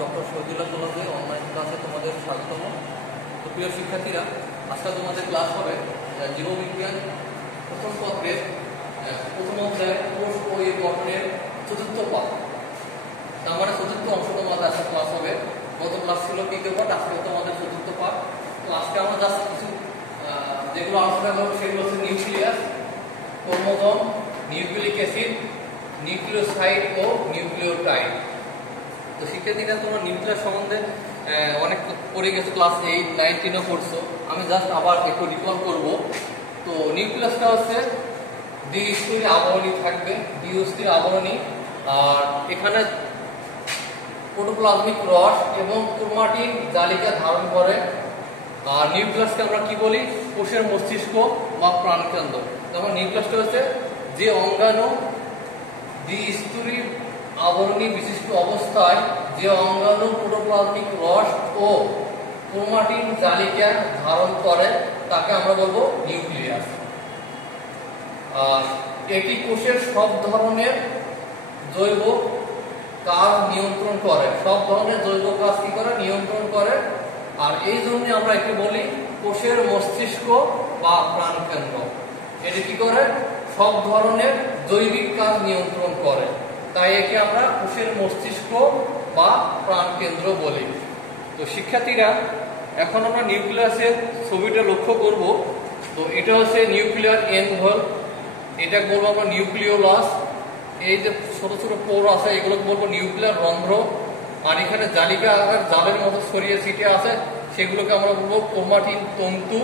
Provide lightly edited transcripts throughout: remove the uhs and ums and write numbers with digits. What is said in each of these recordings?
Doctor Shahidullah কলেজে online ক্লাসে তোমাদের স্বাগতম। তো প্রিয় শিক্ষার্থীরা, আজকে তোমাদের ক্লাস হবে জীববিজ্ঞান প্রথম পত্রের প্রথম অধ্যায় কোষ ও এর গঠনের চতুর্থ পাঠ। তার মানে চতুর্থ অংশ তোমাদের আজকে ক্লাস হবে। গত ক্লাস ছিল তৃতীয় পাঠ, আজকে তোমাদের চতুর্থ পাঠ। তো আজকে আমরা জাস্ট কিছু যেগুলো আলোচনা করবো সেগুলো হচ্ছে nucleus, chromosome, nucleic acid, nucleoside ও নিউক্লিওটাইড। তো শিক্ষার্থীরা তোমরা নিউক্লিয়াস সম্বন্ধে অনেক পড়ে গেছো, ক্লাস 8, 9, 10 পড়ছো। আমি জাস্ট আবার একটু রিকল করব। তো নিউক্লিয়াসটা হচ্ছে দ্বিস্তরী আবরণী থাকবে, দ্বিস্তরী আবরণী। আর এখানে প্রোটোপ্লাজমিক রস এবং ক্রোমাটিন জালিকা ধারণ করে। আর নিউক্লিয়াসকে আমরা কি বলি? কোষের মস্তিষ্ক বা প্রাণকেন্দ্র। তখন নিউক্লিয়াসটা হচ্ছে যে অঙ্গাণু দ্বিস্তরী আবরণী বিশিষ্ট অবস্থায় যে অঙ্গাণু প্রোটোপ্লাজমিক রস ও ক্রোমাটিন জালিকা ধারণ করে তাকে আমরা বলবো নিউক্লিয়াস। আর এটি কোষের সব ধরনের জৈব কাজ নিয়ন্ত্রণ করে, সব ধরনের জৈব কাজ কি করে? নিয়ন্ত্রণ করে। আর এই জন্য আমরা একে বলি কোষের মস্তিষ্ক বা প্রাণকেন্দ্র। এটি কি করে? সব ধরনের জৈবিক কাজ নিয়ন্ত্রণ করে, তাই একে আমরা কোষের মস্তিষ্ক বা প্রাণকেন্দ্র বলি। তো শিক্ষার্থীরা, এখন আমরা নিউক্লিয়াসের ছবিটা লক্ষ্য করব। তো এটা হচ্ছে নিউক্লিয়ার এনভেলপ, এটা বলবো আমরা নিউক্লিওলাস। এই যে ছোট ছোট পোর আছে এগুলোকে বলবো নিউক্লিয়ার রন্ধ্র। আর এখানে জালিকা আকার জালের মতো ছড়িয়ে ছিটে আছে সেগুলোকে আমরা বলবো ক্রোমাটিন তন্তু।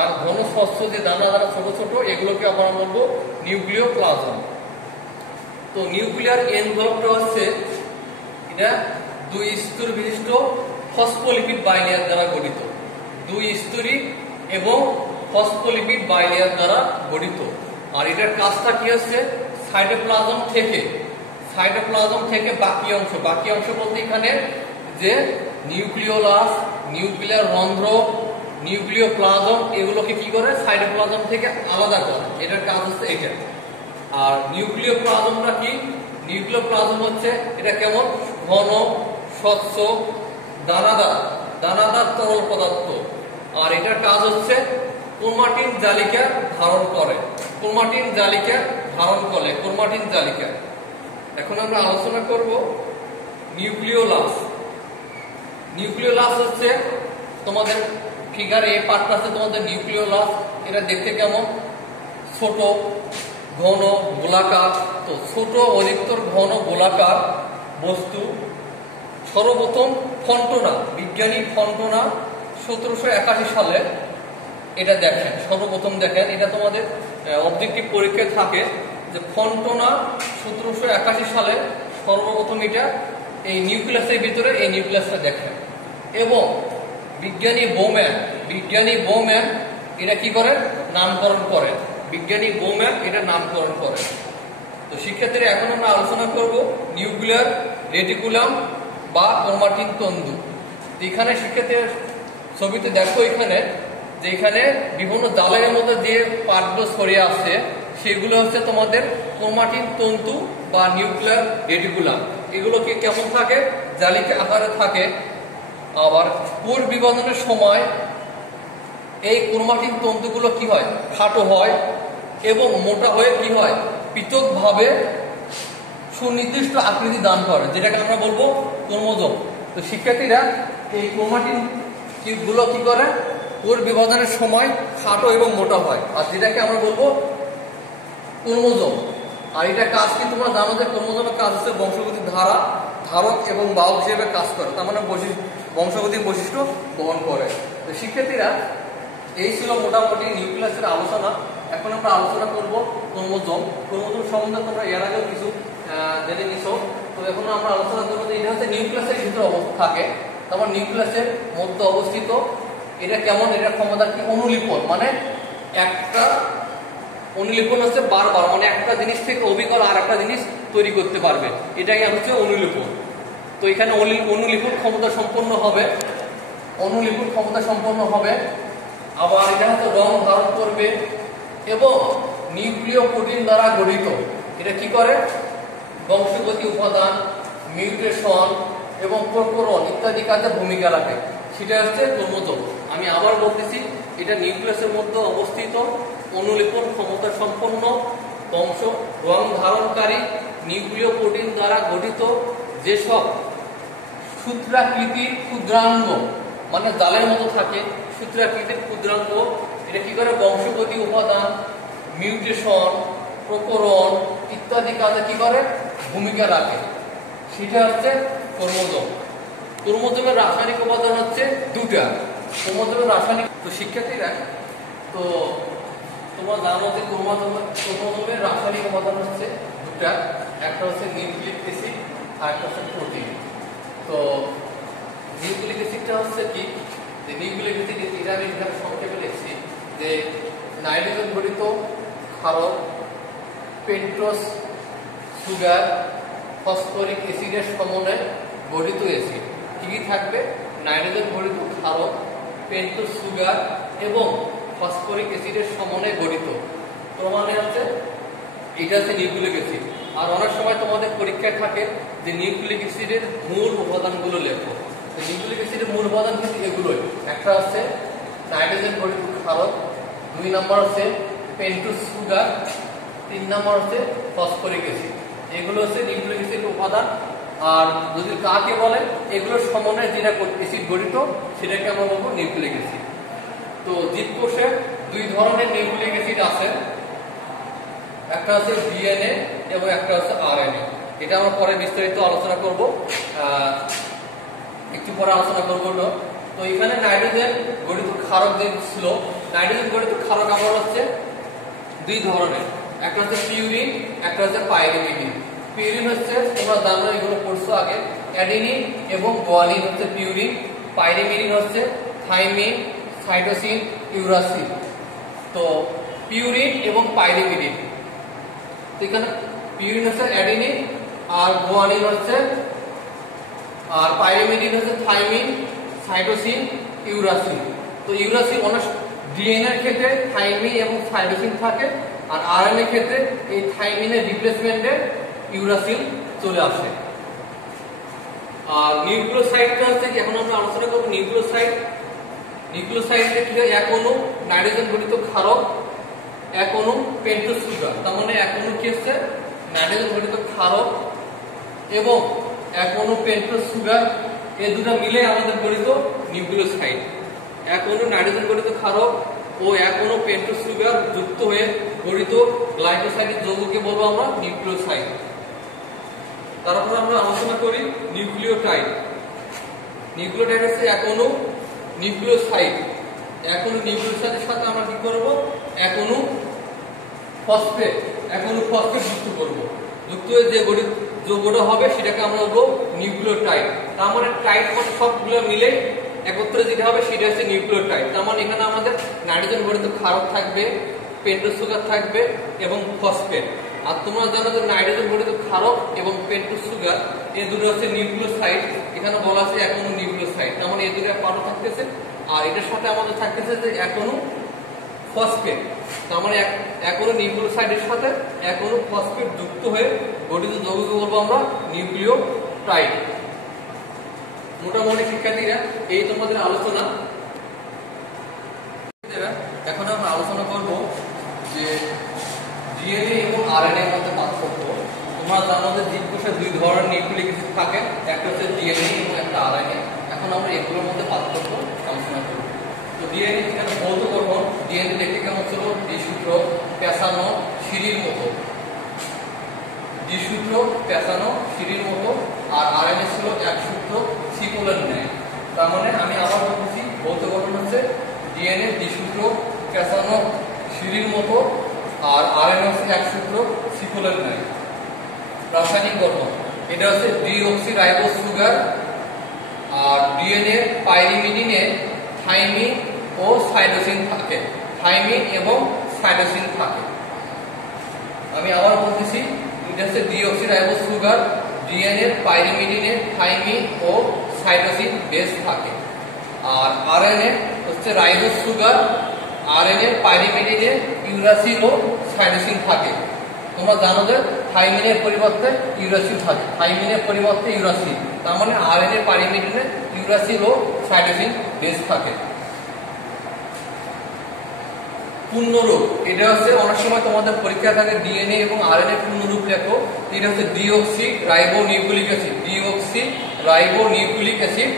আর ঘন স্বচ্ছ যে দানা দানা ছোট ছোট এগুলোকে আমরা বলবো নিউক্লিওপ্লাজম। তো নিউক্লিয়ার এনভেলপটা হচ্ছে এটা দুই স্তর বিশিষ্ট ফসফোলিপিড বাইলেয়ার দ্বারা গঠিত, দুই স্তরী এবং ফসফোলিপিড বাইলেয়ার দ্বারা গঠিত। আর এটার কাজটা কি হচ্ছে? সাইটোপ্লাজম থেকে বাকি অংশ বলতে এখানে যে নিউক্লিওলাস, নিউক্লিয়ার রন্ধ্র, নিউক্লিওপ্লাজম এগুলোকে কি করে? সাইটোপ্লাজম থেকে আলাদা করে। এটার কাজ হচ্ছে এটা। আর নিউক্লিওপ্লাজমটা কি? নিউক্লিওপ্লাজম হচ্ছে এটা কেমন? ঘন, স্বচ্ছ, দানাদার তরল পদার্থ। আর এটার কাজ হচ্ছে ক্রোমাটিন জালিকা ধারণ করে, ক্রোমাটিন জালিকা। এখন আমরা আলোচনা করব নিউক্লিওলাস। নিউক্লিওলাস হচ্ছে তোমাদের ফিগারে এই পার্টটা আছে তোমাদের নিউক্লিওলাস। এটা দেখতে কেমন? ছোট, ঘন, গোলাকার। তো ছোট অধিকতর ঘন গোলাকার বস্তু। সর্বপ্রথম ফন্টোনা, বিজ্ঞানী ফন্টোনা 1781 সালে এটা দেখেন, সর্বপ্রথম দেখেন। এটা তোমাদের অবজেক্টিভ পরীক্ষায় থাকে যে ফন্টোনা 1781 সালে সর্বপ্রথম এটা এই নিউক্লিয়াসের ভিতরে এই নিউক্লিয়াসটা দেখেন। এবং বিজ্ঞানী বোম্যান এটা কি করে? নামকরণ করেন। এটা নামকরণ করেন। তো শিক্ষার্থীরা, এখন আমরা আলোচনা করব নিউক্লিয়ার রেটিকুলাম বা ক্রোমাটিন তন্তু। এখানে শিক্ষার্থীরা ছবিতে দেখো এখানে যে এখানে বিভিন্ন জালের মধ্যে যে পার্টগুলো ছড়িয়ে আছে সেগুলো হচ্ছে তোমাদের ক্রোমাটিন তন্তু বা নিউক্লিয়ার রেটিকুলাম। এগুলো কি কেমন থাকে? জালিকা আকারে থাকে। আবার কোষ বিভাজনের সময় এই ক্রোমাটিন তন্তুগুলো কি হয়? খাটো হয় এবং মোটা হয়ে কি হয়? পৃথকভাবে সুনির্দিষ্ট আকৃতি দান করে, যেটাকে আমরা বলবো ক্রোমোজোম। তো শিক্ষার্থীরা, এই ক্রোমাটিন গুলো কি করে? কোষ বিভাজনের সময় খাটো এবং মোটা হয়, আর যেটাকে আমরা বলবো ক্রোমোজোম। আর এটা কাজ কি তোমরা জানো যে ক্রোমোজোমের কাজ হচ্ছে বংশগতির ধারক এবং বাহক হিসেবে কাজ করে, তার মানে বংশগতির বৈশিষ্ট্য বহন করে। তো শিক্ষার্থীরা, এই ছিল মোটামুটি নিউক্লিয়াসের আলোচনা। এখন আমরা আলোচনা করব ক্রোমোজোম সম্বন্ধে তোমরা এর আগেও কিছু জেনে নিছো। তো এখন আমরা আলোচনা করবো যে এটা হচ্ছে নিউক্লিয়াসের ভিতরে থাকে, তারপর নিউক্লিয়াসের মধ্যে অবস্থিত। এটা কেমন? এটার ক্ষমতা কি? অনুলিপন, মানে একটা অনুলিপন হচ্ছে বারবার, মানে একটা জিনিস থেকে অবিকল আর একটা জিনিস তৈরি করতে পারবে, এটাই হচ্ছে অনুলিপন। তো এখানে অনুলিপন ক্ষমতা সম্পন্ন হবে। আবার এটা হচ্ছে রং ধারণ করবে এবং নিউক্লিয় প্রোটিন দ্বারা গঠিত। এটা কি করে? বংশগতি উপাদান, মিউটেশন, এবং প্রকরণ ইত্যাদি কাজে ভূমিকা রাখে, সেটা হচ্ছে ক্রোমোজোম। আমি আবার বলতেছি, এটা নিউক্লিয়াসের মধ্যে অবস্থিত অনুলিপন ক্ষমতা সম্পন্ন বংশ রং ধারণকারী নিউক্লিয় প্রোটিন দ্বারা গঠিত যেসব সূত্রাকৃতির ক্ষুদ্রাঙ্গ, মানে জালের মতো থাকে সূত্রাকৃতির ক্ষুদ্রাঙ্গ, এটা কি করে বংশগতি উপাদান, মিউটেশন, প্রকরণ ইত্যাদি কাজে কি করে ভূমিকা রাখে, সেটা হচ্ছে ক্রোমোজোম। ক্রোমোজোমের রাসায়নিক উপাদান হচ্ছে দুটা। ক্রোমোজোমের রাসায়নিক, তো শিক্ষার্থীরা তো তোমরা জানো যে ক্রোমোজোমের রাসায়নিক উপাদান হচ্ছে দুটা, একটা হচ্ছে নিউক্লিক অ্যাসিড আর একটা হচ্ছে প্রোটিন। তো নিউক্লিক অ্যাসিডটা হচ্ছে কি, যে নিউক্লিক অ্যাসিড এটা আমি এখানে সংক্ষেপে লিখছি যে নাইট্রোজেন ঘটিত ক্ষারক, পেন্টোজ সুগার, ফসফরিক অ্যাসিডের সমন্বয়ে গঠিত অ্যাসিড। কি কি থাকবে? নাইট্রোজেন ঘটিত ক্ষারক, পেন্টোজ সুগার এবং ফসফরিক অ্যাসিডের সমন্বয়ে গঠিত। প্রমাণে হচ্ছে এটা হচ্ছে নিউক্লিক অ্যাসিড। আর অনেক সময় তোমাদের পরীক্ষায় থাকে যে নিউক্লিক অ্যাসিডের মূল উপাদানগুলো লেখো। তো নিউক্লিক অ্যাসিডের মূল উপাদান কিন্তু এগুলোই, একটা হচ্ছে নাইট্রোজেন ঘটিত ক্ষারক, 2 নম্বর হচ্ছে পেন্টোজ সুগার, 3 নম্বর হচ্ছে ফসফরিক অ্যাসিড। এগুলো হচ্ছে নিউক্লিক অ্যাসিডের উপাদান। আর যদি কাকে বলে, এগুলোর সমন্বয়ে যেটা অ্যাসিড গঠিত সেটাকে আমরা বলবো নিউক্লিক অ্যাসিড। তো জীবকোষে 2 ধরনের নিউক্লিক অ্যাসিড আছে, একটা হচ্ছে ডিএনএ এবং একটা হচ্ছে আরএনএ। এটা আমরা পরে বিস্তারিত আলোচনা করব, একটু পরে আলোচনা করব। তো এখানে নাইট্রোজেন গঠিত ক্ষারক যে ছিল, নাইট্রোজেন গঠিত ক্ষারক আবার হচ্ছে 2 ধরনের, একটা হচ্ছে পিউরিন, একটা হচ্ছে পাইরিমিডিন। পিউরিন হচ্ছে তোমরা জানো, এগুলো পড়ছো আগে, অ্যাডিনিন এবং গুয়ানিন হচ্ছে পিউরিন। পাইরিমিডিন হচ্ছে থাইমিন, সাইটোসিন, ইউরাসিন। তো পিউরিন এবং পাইরিমিডিন, তো এখানে পিউরিন হচ্ছে অ্যাডিনিন আর গুয়ানিন হচ্ছে, আর পাইরিমিডিন হচ্ছে থাইমিন, সাইটোসিন, ইউরাসিন। তো ইউরাসিন অনেক ডিএনএ এর ক্ষেত্রে থাইমিন এবং সাইটোসিন থাকে, আর আরএনএ এর ক্ষেত্রে এই থাইমিনের রিপ্লেসমেন্টে ইউরাসিন চলে আসে। আর নিউক্লিওসাইডটা হচ্ছে কি, এখন আমরা আলোচনা করব নিউক্লিওসাইড। নিউক্লিওসাইডে কি হয়, এক অণু নাইট্রোজেন ঘটিত ক্ষারক, এক অণু পেন্টোজ সুগার। তার মানে এক অণু কি হচ্ছে নাইট্রোজেন ঘটিত ক্ষারক এবং এক অণু পেন্টোজ সুগার, এই দুটো মিলে আমাদের গঠিত নিউক্লিওসাইড। এক অণু নাইট্রোজেন ঘটিত ক্ষারক ও এক অণু পেন্টোজ সুগার যুক্ত হয়ে গঠিত গ্লাইকোসাইডের যৌগকে বলবো আমরা নিউক্লিওসাইড। তারপর আমরা আলোচনা করি নিউক্লিওটাইড। নিউক্লিওটাইড হচ্ছে এক অণু নিউক্লিওসাইড। এক অণু নিউক্লিওসাইডের সাথে আমরা কি করব, এক অণু ফসফেট যুক্ত করব। যুক্ত হয়ে যে যৌগটা হবে সেটাকে আমরা বলবো নিউক্লিওটাইড। তার মানে টাইড মানে সবগুলো মিলে একত্রে যেটা হবে সেটা হচ্ছে নিউক্লিওটাইড। তার মানে এখানে আমাদের নাইট্রোজেন ঘটিত ক্ষারক থাকবে, পেন্টোজ সুগার থাকবে এবং ফসফেট। আর তোমরা জানো যে নাইট্রোজেন ঘটিত ক্ষারক এবং পেন্টোজ সুগার এই দুটো হচ্ছে নিউক্লিওসাইড। এখানে বলা আছে এক অণু নিউক্লিওসাইড, তার মানে এই দুটো পারো থাকতেছে। আর এটার সাথে আমাদের থাকতেছে যে এক অণু ফসফেট, তার মানে এক অণু নিউক্লিওসাইডের সাথে এক অণু ফসফেট যুক্ত হয়ে গঠিত যৌগকে বলবো আমরা নিউক্লিওটাইড। মোটামুটি শিক্ষার্থীরা এই তোমাদের আলোচনা। এখন আমরা আলোচনা করব যে ডিএনএ এবং আরএনএ এর মধ্যে পার্থক্য। তোমরা জানো যে জীবকোষে 2 ধরনের নিউক্লিক অ্যাসিড থাকে, একটা হচ্ছে ডিএনএ এবং একটা আরএনএ। এখন আমরা এগুলোর মধ্যে পার্থক্য আলোচনা করব। তো ডিএনএ এখানে ভৌত গঠন, ডিএনএ দেখতে কেমন ছিল, দ্বিসূত্র, পেঁচানো, সিঁড়ির মতো। দ্বিসূত্র, পেঁচানো, সিঁড়ির মতো। আর আরএনএ ছিল একসূত্র, শিকলের ন্যায়। তার মানে আমি আবার বলছি, ভৌত গঠন হচ্ছে ডিএনএ দ্বিসূত্র, পেঁচানো, সিঁড়ির মতো। আর আরএনএ হচ্ছে একসূত্র, শিকলের ন্যায়। রাসায়নিক গঠন, এটা হচ্ছে ডিঅক্সিরাইবোজ সুগার। আর ডিএনএ পাইরিমিডিনে থাইমিন ও সাইটোসিন থাকে, থাইমিন এবং সাইটোসিন থাকে। আমি আবার বলতেছি, এটা হচ্ছে ডিঅক্সিরাইবোজ সুগার, ডিএনএ পাইরিমিডিনে থাইমিন ও সাইটোসিন বেস থাকে। আর আরএনএ হচ্ছে রাইবোজ সুগার, আরএনএ পাইরিমিডিনে ইউরাসিন ও সাইটোসিন থাকে। তোমরা জানো যে থাইমিনের পরিবর্তে ইউরাসিল থাকে, থাইমিনের পরিবর্তে ইউরাসিল, তার মানে আরএনএ পাইরিমিডিনে ইউরাসিল ও সাইটোসিন বেস থাকে। পূর্ণরূপ, এটা হচ্ছে অনেক সময় তোমাদের পরীক্ষা থাকে ডিএনএ এবং আরএনএ পূর্ণরূপ লেখো, এটা হচ্ছে deoxy ribo nucleic acid, deoxy ribo nucleic acid,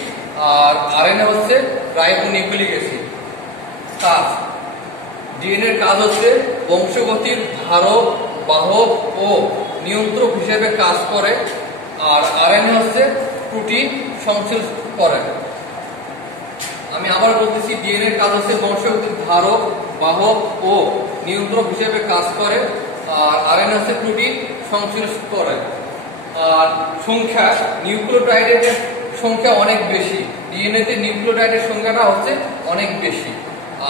আর আরএনএ হচ্ছে রাইবো নিউক্লিক অ্যাসিড। কাজ, ডিএনএর কাজ হচ্ছে বংশগতির ধারক, বাহক ও নিয়ন্ত্রক হিসেবে কাজ করে, আর আরএনএ হচ্ছে প্রোটিন সংশ্লেষ করে। আমি আবার বলতেছি, ডিএনএর কাজ হচ্ছে বংশগতির ধারক, বাহক ও নিয়ন্ত্রক হিসেবে কাজ করে, আর আরএনএ হচ্ছে প্রোটিন সংশ্লেষ করে। আর সংখ্যা, নিউক্লিওটাইডের সংখ্যা অনেক বেশি, ডিএনএ তে নিউক্লিওটাইডের সংখ্যাটা হচ্ছে অনেক বেশি,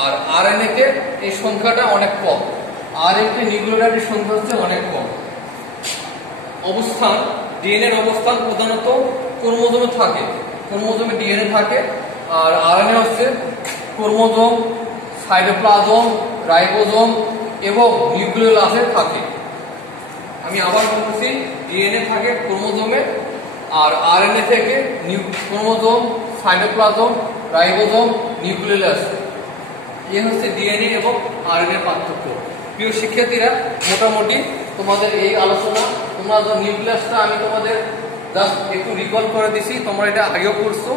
আর আরএনএ তে এই সংখ্যাটা অনেক কম, আরএনএ নিউক্লিওটাইডের সংখ্যা হচ্ছে অনেক কম। অবস্থান, ডিএনএর অবস্থান প্রধানত ক্রোমোজোমে থাকে, ক্রোমোজোমে ডিএনএ থাকে, আর আরএনএ হচ্ছে ক্রোমোজোম, সাইটোপ্লাজম, রাইবোজোম এবং নিউক্লিওলাসে থাকে। আমি আবার বলছি, ডিএনএ থাকে ক্রোমোজোমে, আর আরএনএ থেকে ক্রোমোজোম, সাইটোপ্লাজম, রাইবোজোম, নিউক্লিওলাস। এই হচ্ছে ডিএনএ এবং আরএনএ পার্থক্য। প্রিয় শিক্ষার্থীরা, মোটামুটি তোমাদের এই আলোচনা, তোমরা নিউক্লিয়াসটা আমি তোমাদের জাস্ট একটু রিকল করে দিছি, তোমরা এটা আগেও করছো,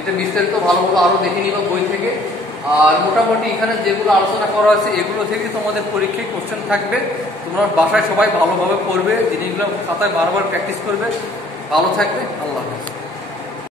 এটা বিস্তারিত ভালোভাবে আরো দেখে নিবা বই থেকে। আর মোটামুটি এখানে যেগুলো আলোচনা করা হয়েছে এগুলো থেকে তোমাদের পরীক্ষায় কোশ্চেন থাকবে, তোমরা বাসায় সবাই ভালোভাবে পড়বে, জিনিসগুলো খাতায় বারবার প্র্যাকটিস করবে। ভালো থাকবে, আল্লাহ হাফেজ।